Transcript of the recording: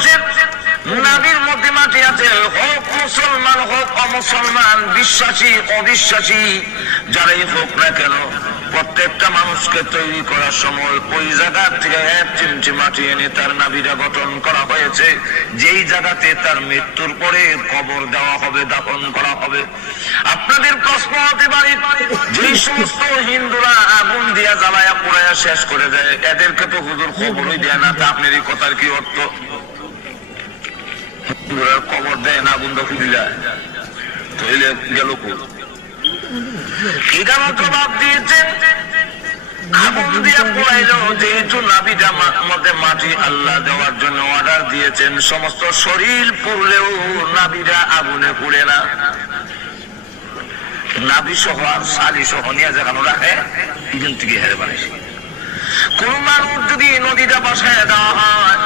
উচিত নাবির মধ্যে মাটি আছে, হোক মুসলমান হোক অমুসলমান, বিশ্বাসী অবিশ্বাসী যারাই হোক না কেন, প্রত্যেকটা মানুষকে তৈরি করার সময় ওই জায়গা থেকে 1 চিমটি মাটি এনে তার নাভিটা গঠন করা হয়েছে, যেই জায়গাতে তার মৃত্যুর পরে কবর দেওয়া হবে, দাফন করা হবে। আপনাদের প্রশ্ন হতে পারে, যেই সমস্ত হিন্দুরা আগুন দিয়া জ্বালায়া পোড়ায়া শেষ করে দেয়, এদেরকে তো হুজুর খবরই দেয় না, তা আপনার এই কথার কি অর্থ? কবর দেয় না, আগুন দখল দিলায় তৈলে গেল জবাব দিয়েছেন আগুন দিয়ে পোড়াইল, যেহেতু নাভিটার মধ্যে মাটি আল্লাহ দেওয়ার জন্য অর্ডার দিয়েছেন, সমস্ত শরীর পুড়লেও নাভিটা আগুনে পুড়ে না। নাভি সহ আর শালি সহ নিয়ে যেখানে রাখে এখান থেকে হেরে বানিয়েছে। কোন মানুষ যদি নদীটা বাসায় দেওয়া হয়